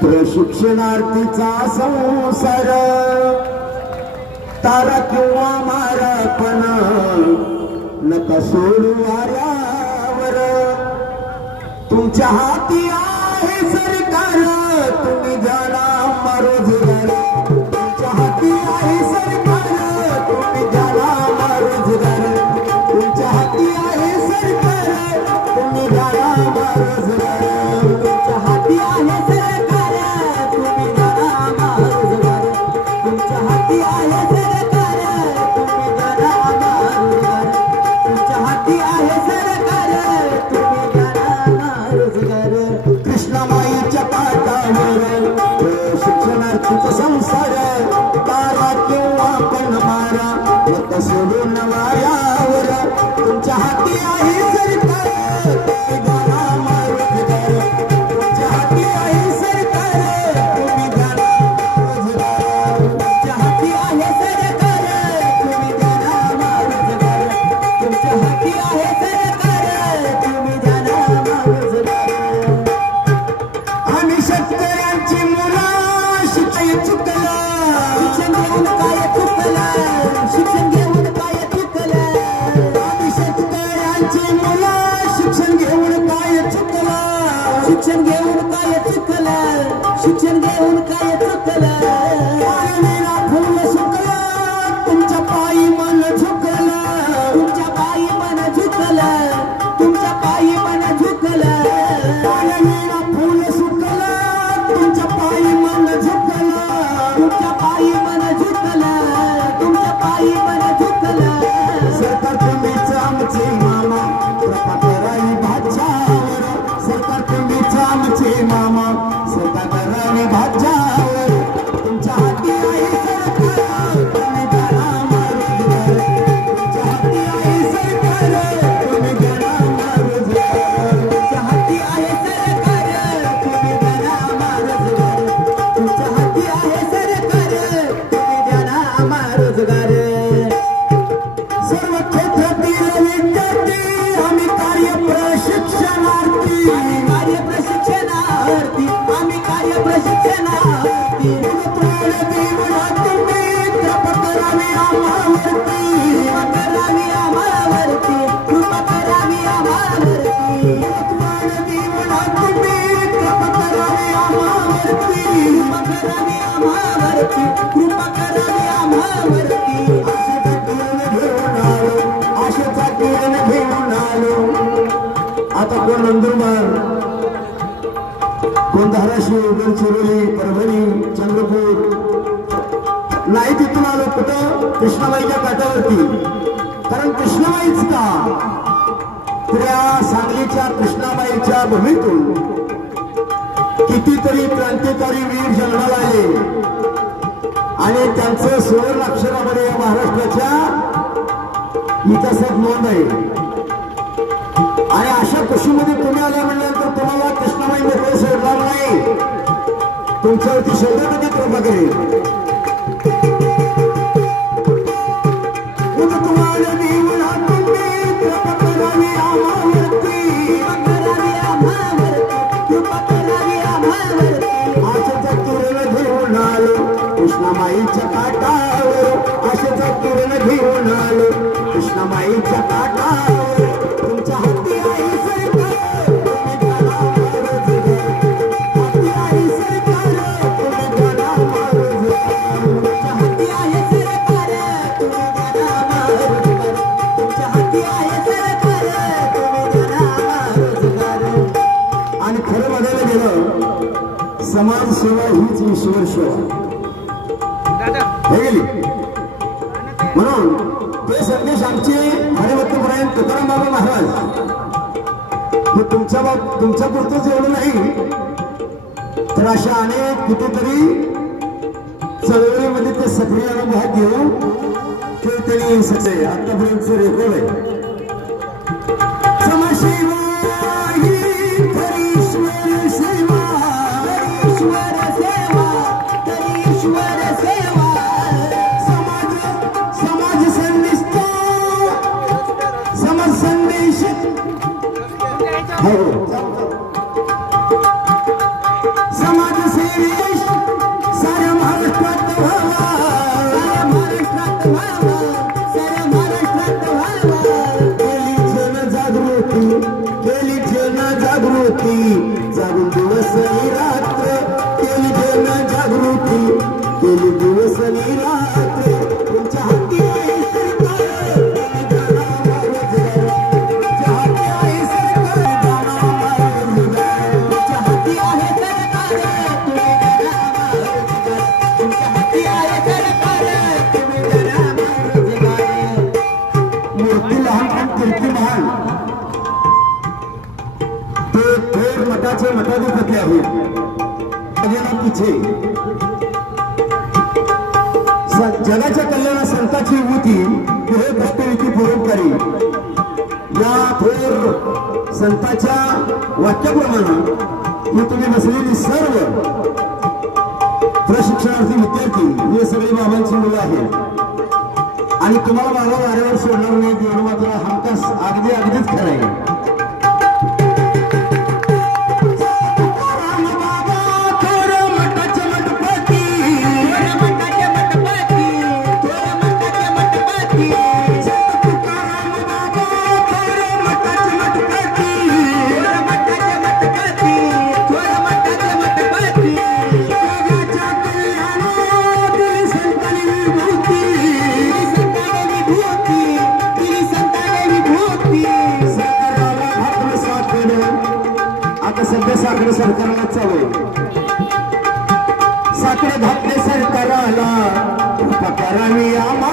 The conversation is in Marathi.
प्रशिक्षणार्थीचा संसार तारा किंवा मारा पण नका सोडू वाऱ्यावर तुमच्या हाती आहे सरकार तुम्ही जाणा रोजगार तुमच्या हाती आहे सरकार तुम्ही जाणा रोजगार तुमच्या हाती आहे सरकार तुम्ही जाणा रोजगार तुमच्या हाती आहे सरकार तुम्ही जाणा रोजगार तुमच्या हाती आहे सरकार तुम्ही जाणा रोजगार तुमच्या हाती आहे सरकार तुम्ही जाणा रोजगार कृष्णामाईच्या पाटावर शिक्षणार्थीचा संसार तारा किंवा पण मारा नका सोडून वाऱ्यावर तुमच्या हाती आहे सरकार तुम्ही जाणा रोजगार तुमच्या हाती आहे सरकार तुम्ही जाणा रोजगार तुमच्या हाती आहे सरकार तुम्ही जाणा रोजगार तुमच्या हाती आहे सरकार तुम्ही जाणा रोजगार आम्ही शेतकऱ्यांची मुलं शिक्षण चुकलं शिक्षण घेऊन काय चुकलं शिक्षण घेऊन काय चुकलं आम्ही शेतकऱ्यांची मुलं शिक्षण घेऊन काय चुकलं शिक्षण घेऊन काय चुकलं शिक्षण घेऊन काय चुकलं पाण्याला फुल सुकलं तुमच्या पायी मन झुकलं तुमच्या पायी मन झुकलं तुमच्या पायी मन झुकलं पाण्याला फुल सुकलं तुमच्या पायी मन झुकलं तुमच्या पायी मन झुकलं तुमच्या पायी मन झुकलं सरकार तुम्हीच आमचे मामा कृपा करावी भाज्यावर सरकार तुम्हीच आमचे मामा सरकार करावी भाज्यावर तुमच्या हाती आहे सरकार तुम्ही जाणा रोजगार तुमच्या हाती आहे सरकार तुम्ही जाणा रोजगार तुमच्या हाती आहे सरकार तुम्ही जाणा रोजगार तुमच्या हाती आहे सरकार तुम्ही जाणा रोजगार सर्व क्षेत्रातील विद्यार्थी आम्ही कार्य प्रशिक्षणार्थी आम्ही कार्य प्रशिक्षणार्थी आम्ही कार्य प्रशिक्षणार्थी देवळा तुम्ही कृपा करावी आम्हावरती कृपा करावी आम्हावरती कृपा करावी आम्हावरती देवळा तुम्ही कृपा करावी आम्हावरती कृपा करावी आम्हावरती कृपा करावी आम्हावरती आशेचा किरण घेऊन आलो आता कोण नंदुरबार कोण धाराशिव गडचिरोली परभणी चंद्रपूर नाही तिथून आलो कुठं कृष्णाबाईच्या काठावरती कारण कृष्णाबाईच का त्या सांगलीच्या कृष्णाबाईच्या भूमीतून कितीतरी क्रांतिकारी वीर जन्माला आले आणि त्यांचं सुवर्ण अक्षरामध्ये महाराष्ट्राच्या इतिहासात नोंद आहे आणि अशा कुशीमध्ये तुम्ही आल्या म्हणल्यानंतर तुम्हाला कृष्णाबाई मोकळे सोडणार नाही तुमच्यावरती शोधामध्ये कृपा करेल तुम्हाला देवळा तुम्ही कृपा करावी आम्हावरती करावी आम्हावरती कृपा करावी आम्हावरती आशेचा किरण घेऊन आलो कृष्णामाईच्या काठावर आशेचा किरण घेऊन आलो कृष्णामाईच्या काठावर तुमच्या हाती आहे सरकार तुम्ही जाणा रोजगार हाती आहे सरकार तुम्ही जाणा रोजगार तुमच्या हाती आहे सरकार तुम्ही जाणा रोजगार तुमच्या हाती आहे सरकार तुम्ही जाणा रोजगार आणि खरं बघायला गेलं समाजसेवा हीच ईश्वर सेवा हे गेली म्हणून ते संदेश आमचे हरिभक्तपरायण तुकाराम बाबा महाराज तुमच्या पुरतंच एवढं नाही तर अशा अनेक कितीतरी चळवळीमध्ये ते सक्रियाने भाग घेऊन ते त्यांनी आतापर्यंत रेकॉर्ड आहे समाजसेवा ही खरी ईश्वर सेवा ईश्वर सेवा ईश्वर सेवा समाज संदेश समाज संदेश समाजसेवी साऱ्या महाराष्ट्रात व्हावा, साऱ्या महाराष्ट्रात व्हावा, साऱ्या महाराष्ट्रात व्हावा. केली जनजागृती, केली जनजागृती, जागून दिवस आणि रात्र. केली जनजागृती, केली दिवस आणि रात्र. तुमच्या हाती आहे सरकार, तुमच्या हाती आहे सरकार, तुमच्या हाती आहे सरकार, तुमच्या हाती आहे सरकार, तुम्ही करा रोजगार. मूर्ती लहान पण कीर्ती महान. ते थोर मठाचे मठाधिपती आहेत. पिछे जगाच्या कल्याणा संतांची युती हे भक्तविकी परोपकारी. या थोर संतांच्या वाक्याप्रमाणे मी तुम्ही बसलेली सर्व प्रशिक्षणार्थी विद्यार्थी हे सगळे बाबांची मुलं आहेत आणि तुम्हाला बाबा वाऱ्यावर सोडणार नाही देणं मात्र हमखास अगदीच खरं आहे. सध्या साखरे सरकारला चालू आहे. साखरे घातले सरकारला, उपकाराने आम्हा